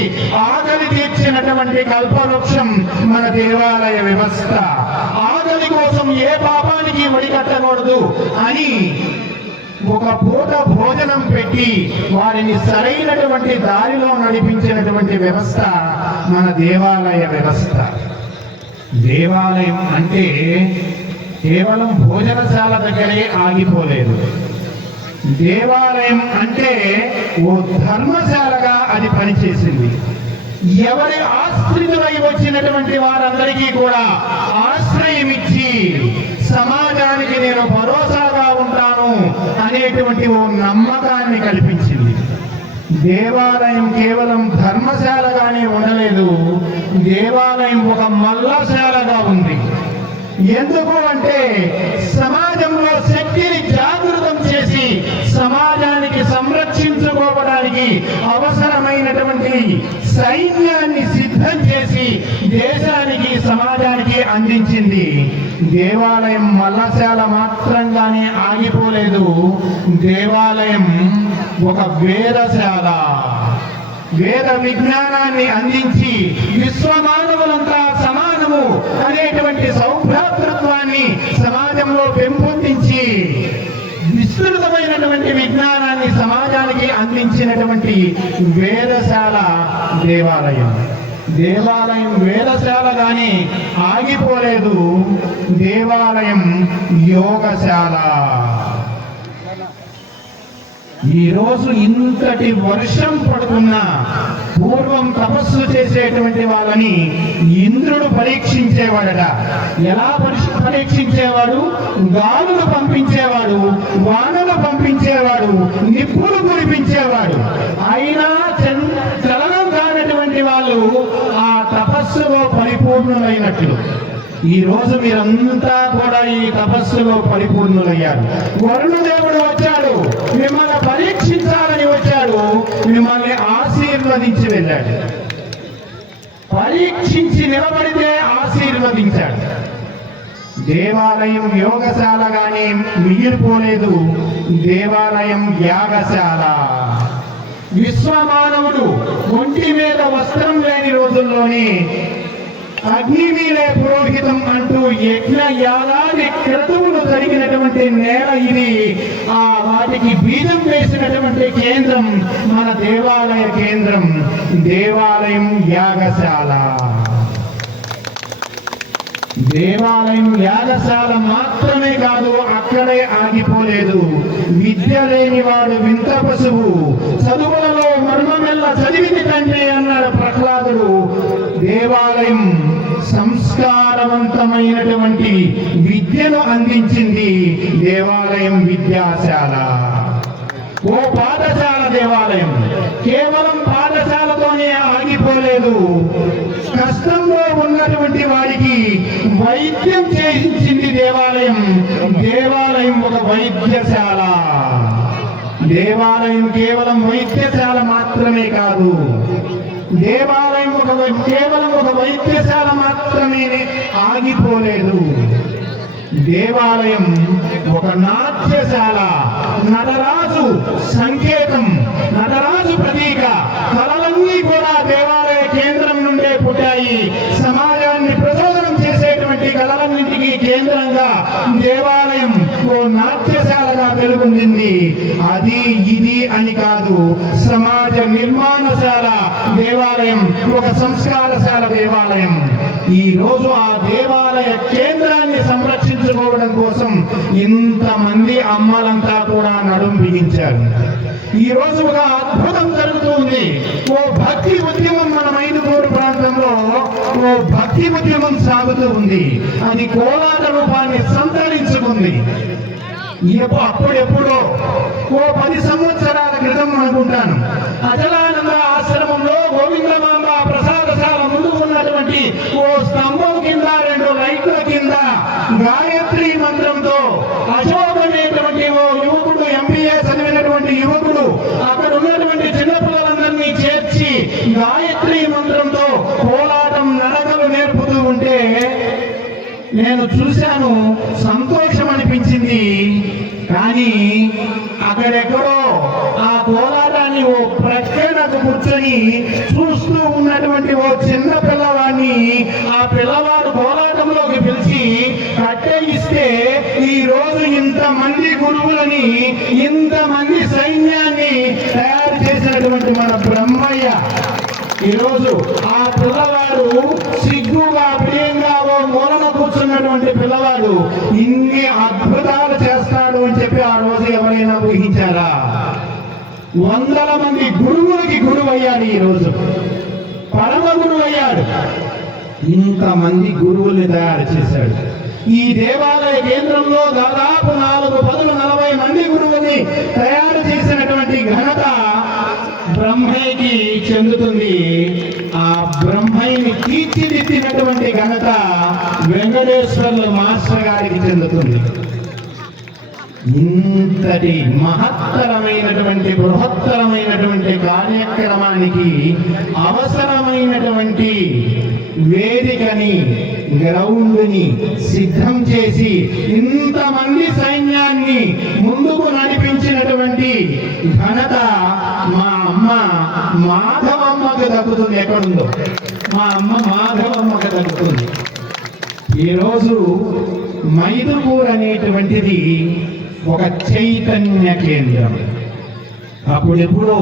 ఆకలి తీర్చినటువంటి కల్పవృక్షం మన దేవాలయ వ్యవస్థ. ఆకలి కోసం ఏ పాపానికి వడికట్టకూడదు అని ఒక పూట భోజనం పెట్టి వారిని సరైనటువంటి దారిలో నడిపించినటువంటి వ్యవస్థ మన దేవాలయ వ్యవస్థ. దేవాలయం అంటే కేవలం భోజనశాల దగ్గరే ఆగిపోలేదు. దేవాలయం అంటే ఓ ధర్మశాలగా అది పనిచేసింది. ఎవరి ఆశ్రితులై వచ్చినటువంటి వారందరికీ కూడా ఆశ్రయం ఇచ్చి సమాజానికి నేను భరోసాగా ఉంటాను అనేటువంటి ఓ నమ్మకాన్ని కల్పించింది. దేవాలయం కేవలం ధర్మశాలగానే ఉండలేదు, దేవాలయం ఒక మల్లశాలగా ఉంది. ఎందుకు అంటే సమాజంలో శక్తిని జాగృతం చేసి సమాజానికి సంరక్షించుకోవడానికి అవసరమైనటువంటి సైన్యాన్ని సిద్ధం చేసి దేశానికి, సమాజానికి అందించింది. దేవాలయం మల్లశాల మాత్రంగానే ఆగిపోలేదు. దేవాలయం ఒక వేదశాల. వేద విజ్ఞానాన్ని అందించి విశ్వమానవులంతా సమానము అనేటువంటి సౌభ్రాతృత్వాన్ని సమాజంలో పెంపొందించి విస్తృతమైనటువంటి విజ్ఞానాన్ని సమాజానికి అందించినటువంటి వేదశాల దేవాలయం. దేవాలయం వేదశాలగానే ఆగిపోలేదు, దేవాలయం యోగశాల. ఈరోజు ఇంతటి వర్షం పడుతున్నా పూర్వం తపస్సు చేసేటువంటి వాళ్ళని ఇంద్రుడు పరీక్షించేవాడట. ఎలా పరీక్షించేవాడు? గాలులు పంపించేవాడు, వానలు పంపించేవాడు, నిప్పులు కురిపించేవాడు. అయినా చలనం కానటువంటి వాళ్ళు ఆ తపస్సులో పరిపూర్ణులైనట్లు. ఈ రోజు మీరంతా కూడా ఈ తపస్సులో పరిపూర్ణులయ్యారు. వరుణదేవుడు వచ్చాడు, మిమ్మల్ని పరీక్షించాలని వచ్చాడు, మిమ్మల్ని ఆశీర్వదించి వెళ్ళాడు. పరీక్షించి నిలబడితే ఆశీర్వదించాడు. దేవాలయం యోగశాలగానే మిగిలిపోలేదు, దేవాలయం యాగశాల. విశ్వమానవుడు ఒంటి మీద వస్త్రం లేని రోజుల్లోనే అగ్ని మీదే పురోహితం అంటూ యజ్ఞ యాగాది క్రతువులు జరిగినటువంటి నేల ఇది. ఆ వాటికి బీజం వేసినటువంటి కేంద్రం మన దేవాలయ కేంద్రం, దేవాలయం యాగశాల. దేవాలయం యాగశాల మాత్రమే కాదు, అక్కడే ఆగిపోలేదు. విద్య లేని వాడు వింత పశువు, చదువులలో మర్మమెల్ల చదివింది తండ్రి అన్నాడు ప్రహ్లాదుడు. దేవాలయం సంస్కారవంతమైనటువంటి విద్యను అందించింది, దేవాలయం విద్యాశాల. ఓ పాఠశాల దేవాలయం. కేవలం పాఠశాలతోనే ఆగిపోలేదు, కష్టంలో ఉన్నటువంటి వారికి వైద్యం చేయించింది దేవాలయం. దేవాలయం ఒక వైద్యశాల. దేవాలయం కేవలం వైద్యశాల మాత్రమే కాదు, దేవాలయం కేవలం ఒక వైద్యశాల మాత్రమే ఆగిపోలేదు. దేవాలయం ఒక నాట్యశాల. నటరాజు సంకేతం, నటరాజు ప్రతీక. కళలన్నీ కేంద్రంగా దేవాలయం ఓ నాట్యశాలగా వెలుగొందింది. అది ఇది అని కాదు, సమాజ నిర్మాణశాల దేవాలయం, ఒక సంస్కారశాల దేవాలయం. ఈ రోజు ఆ దేవాలయ కేంద్రాన్ని సంరక్షించుకోవడం కోసం ఇంతమంది అమ్మలంతా కూడా నడుం బిగించారు. ఈ రోజు ఒక అద్భుతం జరుగుతుంది. ఓ భక్తి ఉద్యమం మన మైదుకూరు ప్రాంతంలో ఓ భక్తి ఉద్యమం సాగుతూ ఉంది. అది కోలాట రూపాన్ని సంతరించుకుంది. అప్పుడెప్పుడో ఓ 10 సంవత్సరాల క్రితం అనుకుంటాను, అచలానంద ఆశ్రమంలో గోవిందమాంబ ప్రసాదశాల ముందు ఉన్నటువంటి ఓ స్తంభం కింద 2 లైట్ల కింద గాయత్రి మంత్రంతో అశోక్ అనేటువంటి ఓ యువకుడు, MBA చదివినటువంటి యువకుడు అక్కడ ఉన్నటువంటి చిన్నపిల్లలందరినీ చేర్చి గాయత్రి మంత్రంతో కోలాటం నడకలు నేర్పుతూ ఉంటే నేను చూశాను, సంతోషం అనిపించింది. కానీ అక్కడెక్కడో ఆ కోలాటాన్ని ఓ ప్రక్కనకు కూర్చొని చూస్తూ ఉన్నటువంటి ఓ చిన్న పిల్లవాడిని ఆ పిల్లవాడు కోలాటంలోకి పిలిచి కట్టె ఇస్తే ఈ రోజు ఇంతమంది గురువులని, ఇంతమంది సైన్యాన్ని తయారు చేసినటువంటి మన బ్రహ్మయ్య ఈరోజు ఆ పిల్లవాడు సిగ్గుగా ప్రియంగా ఓ మూలన కూర్చున్నటువంటి పిల్లవాడు ఇన్ని అద్భుతాలు చేస్తాడు అని చెప్పి ఆ రోజు ఎవరైనా ఊహించారా? 100 మంది గురువులకి గురువు అయ్యాడు. ఈ రోజు పరమ గురువు అయ్యాడు. ఇంతమంది గురువుల్ని తయారు చేశాడు. ఈ దేవాలయ కేంద్రంలో దాదాపు 40 మంది గురువుల్ని తయారు చేసినటువంటి ఘనత బ్రహ్మయ్యకి చెందుతుంది. ఆ బ్రహ్మయ్యని తీర్చిదిద్దినటువంటి ఘనత వెంకటేశ్వర్ల మాస్టర్ గారికి చెందుతుంది. ఇంతటి మహత్తరమైనటువంటి బృహత్తరమైనటువంటి కార్యక్రమానికి అవసరమైనటువంటి వేదికని, గ్రౌండ్ని సిద్ధం చేసి ఇంతమంది సైన్యాన్ని ముందుకు నడిపించినటువంటి ఘనత మా అమ్మ మాధవమ్మకు దక్కుతుంది. ఎక్కడుందో మా అమ్మ మాధవమ్మకు దక్కుతుంది. ఈరోజు మైదుకూరు అనేటువంటిది ఒక చైతన్య కేంద్రం. అప్పుడెప్పుడో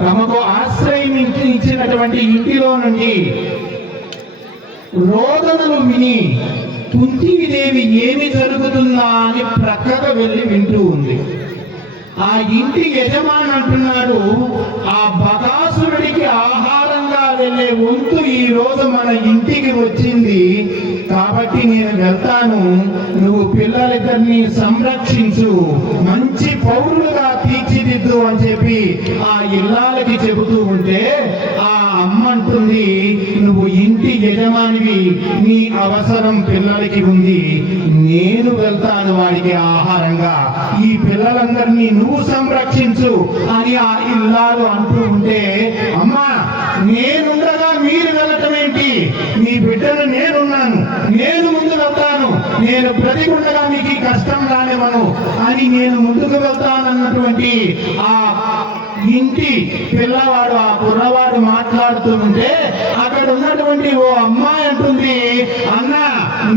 తమకు ఆశ్రయం ఇచ్చినటువంటి ఇంటిలో నుండి రోదనలు విని కుంతీదేవి ఏమి జరుగుతుందా అని ప్రక్కగా వెళ్ళి వింటూ ఉంది. ఆ ఇంటి యజమాని అంటున్నాడు, ఆ బకాసురుడికి ఆహారంగా వెళ్ళే వంతు ఈ రోజు మన ఇంటికి వచ్చింది కాబట్టి నేను వెళ్తాను, నువ్వు పిల్లలిద్దరిని సంరక్షించు, మంచి పౌరులుగా తీర్చిదిద్దు అని చెప్పి ఆ ఇల్లాలకి చెబుతూ ఉంటే ఆ అమ్మ అంటుంది, నువ్వు ఇంటి యజమానివి, నీ అవసరం పిల్లలకి ఉంది, నేను వెళ్తాను వాడికి ఆహారంగా, ఈ పిల్లలందరినీ నువ్వు సంరక్షించు అని ఆ ఇల్లాలు అంటూ ఉంటే, అమ్మా నేనుండగా మీరు వెళ్ళటం ఏంటి, మీ బిడ్డను నేనున్నాను, నేను ముందు వెళ్తాను, నేను బ్రతికుండగా మీకు ఈ కష్టం రానివ్వను అని నేను ముందుకు వెళ్తానన్నటువంటి ఆ ఇంటి పిల్లవాడు, ఆ కుర్రవాడు మాట్లాడుతూ ఉంటే అక్కడ ఉన్నటువంటి ఓ అమ్మాయి అంటుంది, అన్న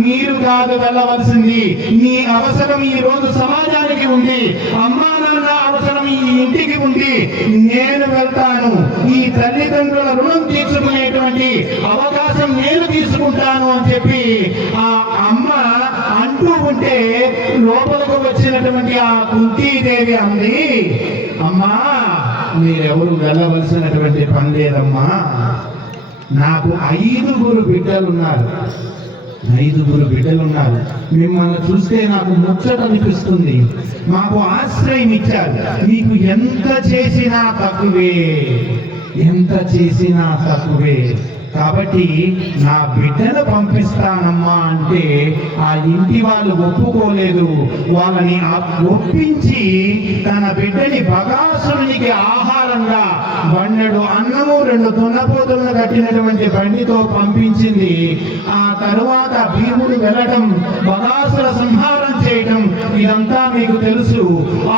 మీరు కాదు వెళ్ళవలసింది, మీ అవసరం ఈ రోజు సమాజానికి ఉంది, అమ్మా నాన్న అవసరం ఈ ఇంటికి ఉంది, నేను వెళ్తాను, ఈ తల్లిదండ్రుల రుణం తీర్చుకునేటువంటి అవకాశం నేను తీసుకుంటాను అని చెప్పి ఆ అమ్మ అంటూ ఉంటే లోపలకు వచ్చినటువంటి ఆ కుంతీదేవి అంది, అమ్మా మీరెవరు వెళ్ళవలసినటువంటి పని లేదమ్మా, నాకు 5 బిడ్డలున్నారు, 5 బిడ్డలున్నారు, మిమ్మల్ని చూస్తే నాకు ముచ్చట అనిపిస్తుంది, మాకు ఆశ్రయం ఇచ్చారు, మీకు ఎంత చేసినా తక్కువే, ఎంత చేసినా తక్కువే, కాబట్టి నా బిడ్డను పంపిస్తానమ్మా అంటే ఆ ఇంటి వాళ్ళు ఒప్పుకోలేదు. వాళ్ళని ఒప్పించి తన బిడ్డని బగాసురునికి ఆహారంగా బండెడు అన్నము 2 దున్నపోతులను కట్టినటువంటి బండితో పంపించింది. ఆ తరువాత భీముడు వెళ్ళటం, బగాసుర సంహారం చేయటం ఇదంతా మీకు తెలుసు.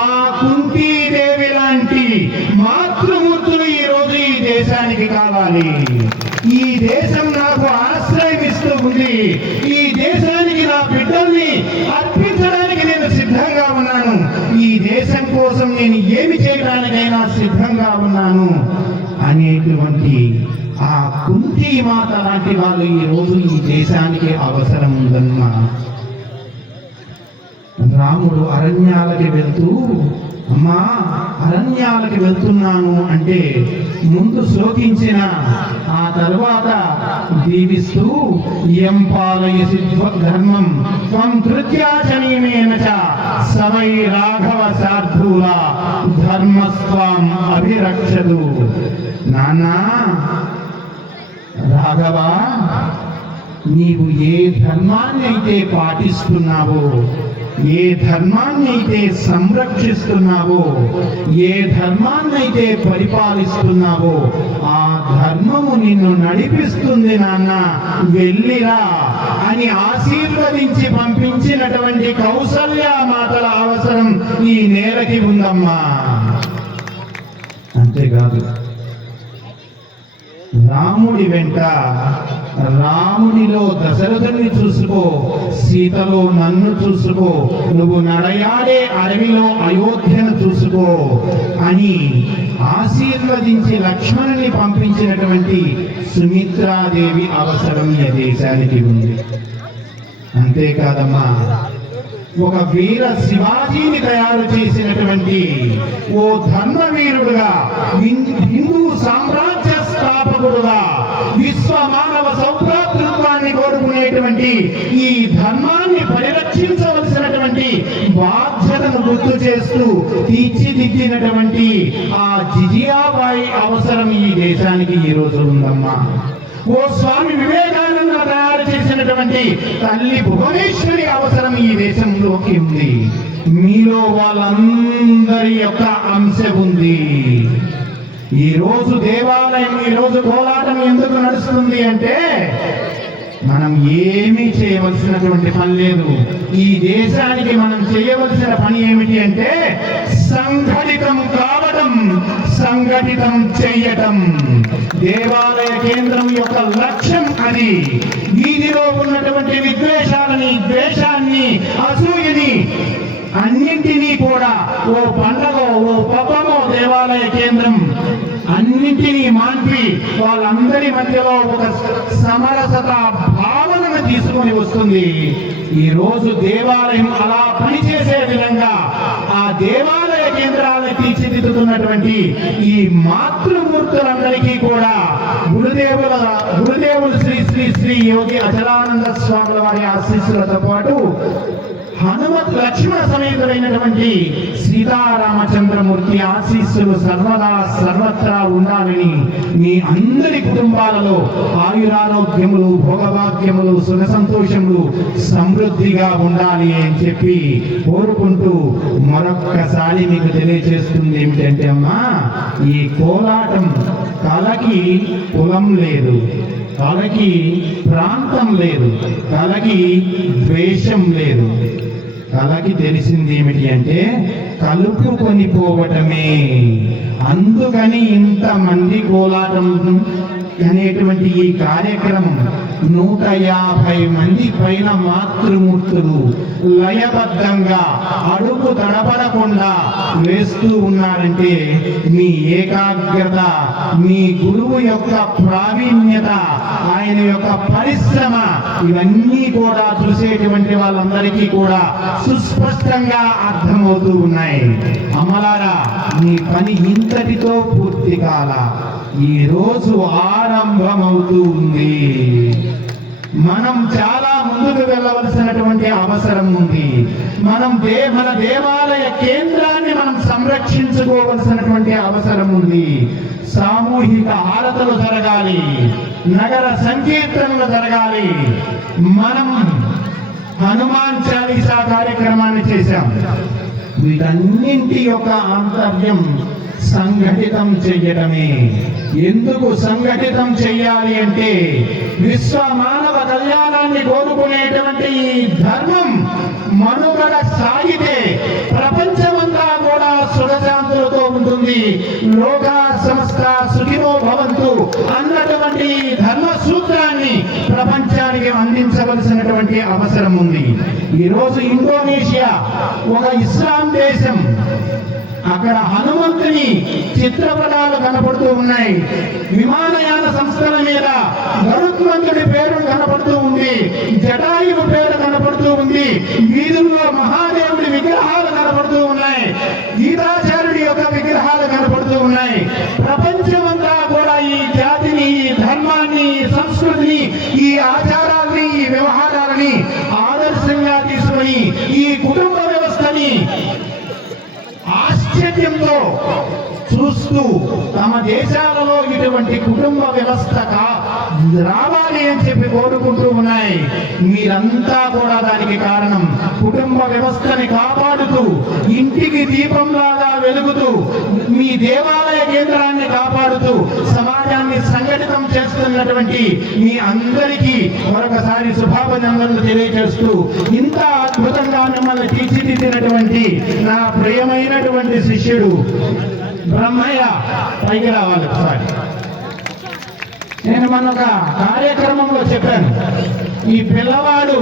ఆ కుంతీదేవి లాంటి మాతృమూర్తులు ఈ రోజు ఈ దేశానికి కావాలి. ఈ దేశం నాకు ఆశ్రయం ఇస్తూ ఉంది, ఈ దేశానికి నా బిడ్డల్ని దేశం కోసం నేను ఏమి చేయడానికైనా సిద్ధంగా ఉన్నాను అనేటువంటి ఆ కుంతి మాత లాంటి వాళ్ళు ఈ రోజు ఈ దేశానికి అవసరం ఉందమ్మా. రాముడు అరణ్యాలకి వెళ్తూ, అమ్మా అరణ్యాలకి వెళ్తున్నాను అంటే ముందు శోకించిన, ఆ తర్వాత దీవిస్తూ యం పాలయసి ధర్మం త్వం తృత్యాచనీమేన చ సవై రాఘవ శార్దూల ధర్మస్వాం అభిరక్షదు. నాన్నా రాఘవ, నీవు ఏ ధర్మాన్ని అయితే పాటిస్తున్నావో, ఏ ధర్మాన్ని అయితే సంరక్షిస్తున్నావో, ఏ ధర్మాన్ని అయితే పరిపాలిస్తున్నావో ఆ ధర్మము నిన్ను నడిపిస్తుంది నాన్న, వెళ్ళిరా అని ఆశీర్వదించి పంపించినటువంటి కౌసల్య మాతల అవసరం ఈ నేలకి ఉందమ్మా. అంతేకాదు, రాముడి వెంట రాముడిలో దశరథుని చూసుకో, సీతలో నన్ను చూసుకో, నువ్వు నడయాడే అడవిలో అయోధ్యను చూసుకో అని ఆశీర్వదించి లక్ష్మణుని పంపించినటువంటి సుమిత్రాదేవి అవసరం ఈ దేశానికి ఉంది. అంతేకాదమ్మా, ఒక వీర శివాజీని తయారు చేసినటువంటి ఓ ధర్మవీరుడుగా, హిందూ సామ్రాజ్య స్థాపకుడుగా, విశ్వ మానవ సౌభ్రాతృత్వాన్ని కోరుకునేటువంటి ఈ ధర్మాన్ని పరిరక్షించవలసినటువంటి బాధ్యతను గుర్తు చేస్తూ తీర్చిదిద్దినటువంటి ఆ జిజియాబాయి అవసరం ఈ దేశానికి ఈ రోజు ఉందమ్మా. ఓ స్వామి వివేకానంద తయారు చేసినటువంటి తల్లి భువనేశ్వరి అవసరం ఈ దేశంలోకి ఉంది. మీలో వాళ్ళందరి యొక్క అంశ ఉంది. ఈ రోజు దేవాలయం, ఈ రోజు కోలాటం ఎందుకు నడుస్తుంది అంటే మనం ఏమీ చేయవలసినటువంటి పని లేదు. ఈ దేశానికి మనం చేయవలసిన పని ఏమిటి అంటే సంఘటితం కావడం, సంఘటితం చెయ్యటం. దేవాలయ కేంద్రం యొక్క లక్ష్యం అది. వీధిలో ఉన్నటువంటి విద్వేషాలని, ద్వేషాన్ని, అసూయని అన్నింటినీ కూడా ఓ పండగో, ఓ పబ్బమో దేవాలయ కేంద్రం అన్నింటినీ మాన్పి వాళ్ళందరి మధ్యలో ఒక సమరసత భావనను తీసుకొని వస్తుంది. ఈ రోజు దేవాలయం అలా పనిచేసే విధంగా ఆ దేవాలయ కేంద్రాలను తీర్చిదిద్దుతున్నటువంటి ఈ మాతృమూర్తులందరికీ కూడా గురుదేవులు శ్రీ శ్రీ శ్రీ యోగి అచలానంద స్వాముల వారి ఆశీస్సులతో పాటు హనుమత్ లక్ష్మణ సమేతుడైనటువంటి సీతారామచంద్రమూర్తి ఆశీస్సులు సర్వదా సర్వత్రా ఉండాలని, మీ అందరి కుటుంబాలలో ఆయురారోగ్యములు, భోగభాగ్యములు, సుఖ సంతోషములు సమృద్ధిగా ఉండాలి అని చెప్పి కోరుకుంటూ మరొక్కసారి మీకు తెలియజేస్తుంది ఏమిటంటే అమ్మా, ఈ కోలాటం కళకి కులం లేదు, కళకి ప్రాంతం లేదు, కళకి ద్వేషం లేదు. కళకి తెలిసింది ఏమిటి అంటే కలుపుకొని పోవటమే. అందుకని ఇంతమంది కోలాటం అనేటువంటి ఈ కార్యక్రమం 150 మంది పైన మాతృమూర్తులు లయబద్ధంగా అడుగు తడబడకుండా వేస్తూ ఉన్నారంటే మీ ఏకాగ్రత, మీ గురువు యొక్క ప్రావీణ్యత, ఆయన యొక్క పరిశ్రమ, ఇవన్నీ కూడా చూసేటువంటి వాళ్ళందరికీ కూడా సుస్పష్టంగా అర్థమవుతూ ఉన్నాయి. అమలారా, మీ పని ఇంతటితో పూర్తి కాల, ఈ రోజు ఆరంభమవుతూ ఉంది. మనం చాలా ముందుకు వెళ్ళవలసినటువంటి అవసరం ఉంది. మన దేవాలయ కేంద్రాన్ని మనం సంరక్షించుకోవలసినటువంటి అవసరం ఉంది. సామూహిక హారతలు జరగాలి, నగర సంకీర్తనలు జరగాలి. మనం హనుమాన్ చాలీసా కార్యక్రమాన్ని చేశాం. వీటన్నింటి యొక్క ఆంతర్యం సంఘటితం చెయ్యటమే. ఎందుకు సంఘటితం చెయ్యాలి అంటే విశ్వ మానవ కళ్యాణాన్ని కోరుకునేటువంటి ఈ ధర్మం మనుగడ సాగితే ప్రపంచమంతా కూడా సుఖశాంతులతో ఉంటుంది. లోకా సమస్త సుఖినో భవంతు అన్నటువంటి ధర్మ సూత్రాన్ని ప్రపంచానికి అందించవలసినటువంటి అవసరం ఉంది. ఈరోజు ఇండోనేషియా ఒక ఇస్లాం దేశం, అక్కడ హనుమంతుని చిత్రపటాలు కనపడుతూ ఉన్నాయి. విమానయాన సంస్థల మీద గరుత్మంతుడి పేరు కనపడుతూ ఉంది, జటాయువు పేరు కనపడుతూ ఉంది, వీధుల్లో మహాదేవుడి విగ్రహాలు కనపడుతూ ఉన్నాయి, గీతాచార్యుడి యొక్క విగ్రహాలు కనపడుతూ ఉన్నాయి. ప్రపంచమంతా కూడా ఈ జాతిని, ఈ ధర్మాన్ని, ఈ సంస్కృతిని, ఈ ఆచారాల్ని, ఈ వ్యవహారాలని ఆదర్శంగా తీసుకొని ఈ కుటుంబ వ్యవస్థని ఆశ్చర్యంతో చూస్తూ తమ దేశాలలో ఇటువంటి కుటుంబ వ్యవస్థ రావాలి అని చెప్పి కోరుకుంటూ ఉన్నాయి. మీరంతా కూడా దానికి కారణం. కుటుంబ వ్యవస్థని కాపాడుతూ, ఇంటికి దీపంలాగా వెలుగుతూ, మీ దేవాలయ కేంద్రాన్ని కాపాడుతూ, సమాజాన్ని సంఘటితం చేస్తున్నటువంటి మీ అందరికీ మరొకసారి శుభాభినందనలు తెలియజేస్తూ, ఇంత అద్భుతంగా మిమ్మల్ని తీర్చిదిద్దినటువంటి నా ప్రియమైనటువంటి శిష్యుడు బ్రహ్మయ్య పైకి రావాలి ఒకసారి. నేను మన ఒక కార్యక్రమంలో చెప్పాను, ఈ పిల్లవాడు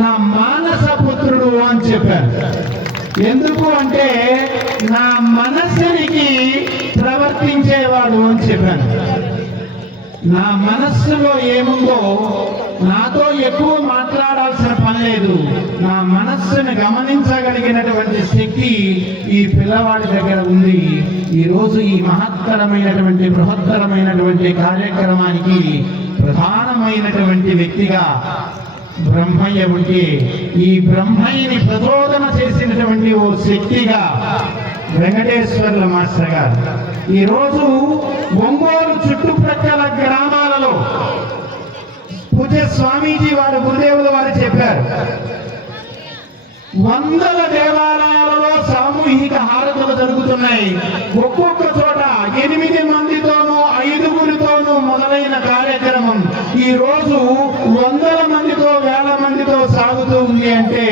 నా మానస పుత్రుడు అని చెప్పాను. ఎందుకు అంటే నా మనస్సునికి ప్రవర్తించేవాడు అని చెప్పాను. నా మనస్సులో ఏముందో నాతో ఎక్కువ మాట్లాడాల్సిన పని లేదు. నా మనస్సును గమనించగలిగినటువంటి శక్తి ఈ పిల్లవాడి దగ్గర ఉంది. ఈరోజు ఈ మహత్తరమైనటువంటి, బృహత్తరమైనటువంటి కార్యక్రమానికి ప్రధానమైనటువంటి వ్యక్తిగా బ్రహ్మయ్య ఉంటే, ఈ బ్రహ్మయ్యని ప్రచోదన చేసినటువంటి ఓ శక్తిగా వెంకటేశ్వర్ల మాస్టర్ గారు. ఈరోజు ఒంగోలు చుట్టుప్రక్కల గ్రామాలలో పూజ్య స్వామీజీ వారు, గురుదేవులు వారు చెప్పారు, వందల దేవాలయాలలో సామూహిక హారతులు జరుగుతున్నాయి. ఒక్కొక్క చోట 8 మందితోనూ 5గురితోనూ మొదలైన కార్యక్రమం ఈ రోజు వందల మందితో, వేల మందితో సాగుతూ ఉంది అంటే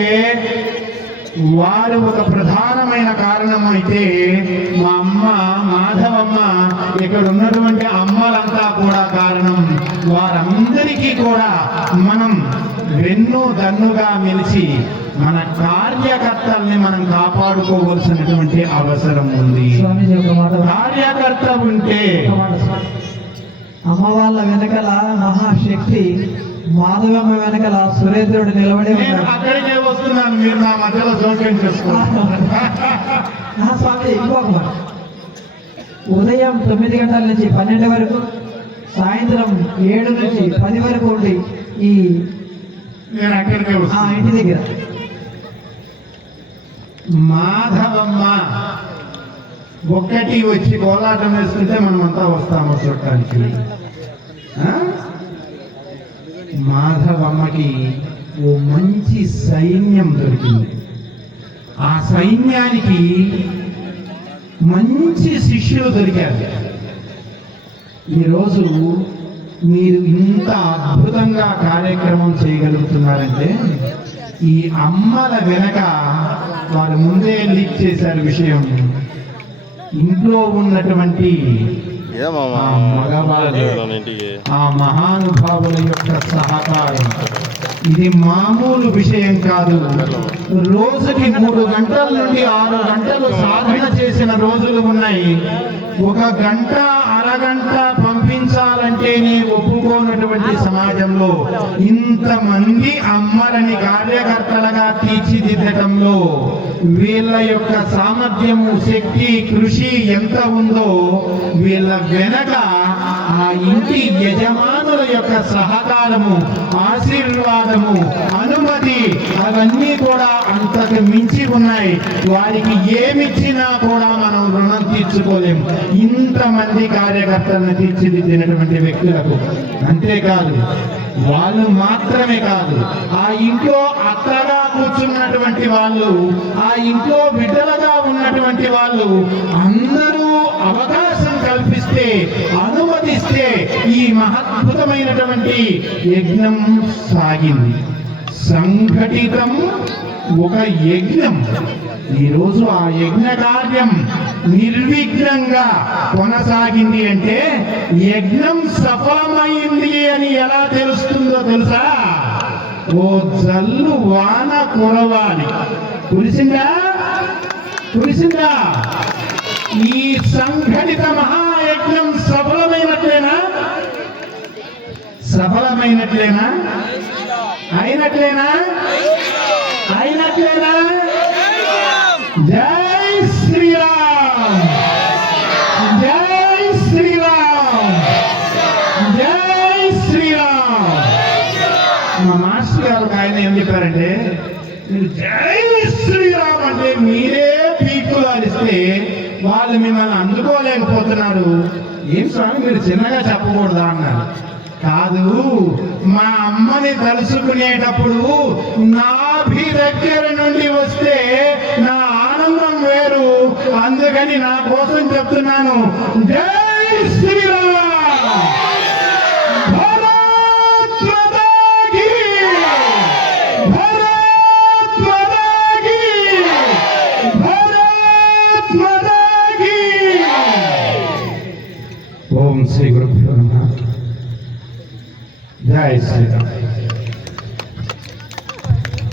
వారు ఒక ప్రధానమైన కారణం. అయితే మా అమ్మ మాధవమ్మ, ఇక్కడ ఉన్నటువంటి అమ్మలంతా కూడా కారణం. వారందరికీ కూడా మనం వెన్ను దన్నుగా మెలిచి మన కార్యకర్తల్ని మనం కాపాడుకోవలసినటువంటి అవసరం ఉంది. స్వామీజీ ఒక మాట, కార్యకర్త ఉంటే అమ్మ వాళ్ళ వెనకల మహాశక్తి, మాధవమ్మ వెనకల సురేంద్రుడు నిలబడి నేను ఉన్నాడు. అక్కడికే వస్తున్నాను, మీరు నా మధ్యలో జోక్యం చేసుకోవాలి. స్వామి ఇంకొక మాట, ఉదయం 9 గంటల నుంచి 12 వరకు, సాయంత్రం 7 నుంచి 10 వరకు ఉండి ఈ నేను అక్కడికే వస్తున్నాను. ఇంటి దగ్గర మాధవమ్మ ఒక్కటి వచ్చి కోలాటం వేస్తుంటే మనం అంతా వస్తాము చూడటానికి. మాధవమ్మకి ఓ మంచి సైన్యం దొరికింది. ఆ సైన్యానికి మంచి శిష్యులు దొరికారు. ఈరోజు మీరు ఇంత అద్భుతంగా కార్యక్రమం చేయగలుగుతున్నారంటే ఈ అమ్మల వెనక వారు ముందే లీక్ చేశారు విషయం. ఇంట్లో ఉన్నటువంటి ఆ మగవాళ్ళు, ఆ మహానుభావుల యొక్క సహకారం ఇది మామూలు విషయం కాదు. రోజుకి 3 గంటల నుండి 6 గంటలు సాధన చేసిన రోజులు ఉన్నాయి. 1 గంట, అరగంట పంపించాలంటేనే ఒప్పుకోనటువంటి సమాజంలో ఇంతమంది అమ్మలని కార్యకర్తలుగా తీర్చిదిద్దటంలో వీళ్ళ యొక్క సామర్థ్యము, శక్తి, కృషి ఎంత ఉందో వీళ్ళ వెనక ఆ ఇంటి యజమానుల యొక్క సహకారము, ఆశీర్వాదము, అనుమతి అవన్నీ కూడా అంతకు మించి ఉన్నాయి. వారికి ఏమిచ్చినా కూడా మనం రుణం తీర్చుకోలేము. ఇంతమంది కార్యకర్తలను తీర్చిదిద్దినటువంటి వ్యక్తులకు. అంతేకాదు, వాళ్ళు మాత్రమే కాదు, ఆ ఇంట్లో అత్తగా కూర్చున్నటువంటి వాళ్ళు, ఆ ఇంట్లో బిడ్డలుగా ఉన్నటువంటి వాళ్ళు అందరూ అవకాశం కల్పిస్తే, అనుమతిస్తే ఈ మహద్భుతమైనటువంటి యజ్ఞం సాగింది. సంఘటితం ఒక యజ్ఞం. ఈరోజు ఆ యజ్ఞ కార్యం నిర్విఘ్నంగా కొనసాగింది అంటే యజ్ఞం సఫలమైంది అని ఎలా తెలుస్తుందో తెలుసా? ఓ జల్లు వాన కురవాలి. కురిసిందా? కురిసిందా? ఈ సంఘటిత మహాయజ్ఞం సఫలమైనట్లేనా? సఫలమైనట్లేనా? అయినట్లేనా? అయినట్లేనా? జై శ్రీరామ్, జై శ్రీరామ్, జై శ్రీరామ్. మా మాస్టర్ గారు ఆయన ఏం చెప్పారంటే, మీరు జై శ్రీరామ్ అంటే మీరే పీక్కులు అరిస్తే వాళ్ళు మిమ్మల్ని అందుకోలేకపోతున్నారు. ఏం స్వామి మీరు చిన్నగా చెప్పకూడదా అన్నారు. కాదు, మా అమ్మని తలుసుకునేటప్పుడు నాభి దగ్గర నుండి వస్తే నా ఆనందం వేరు. అందుకని నా కోసం చెప్తున్నాను, జై శ్రీరామ్. భారత్ మాతా కీ, భారత్ మాతా కీ, భారత్ మాతా కీ. ఓం శ్రీ గురుభ్యో నమః. జై శ్రీరామ్.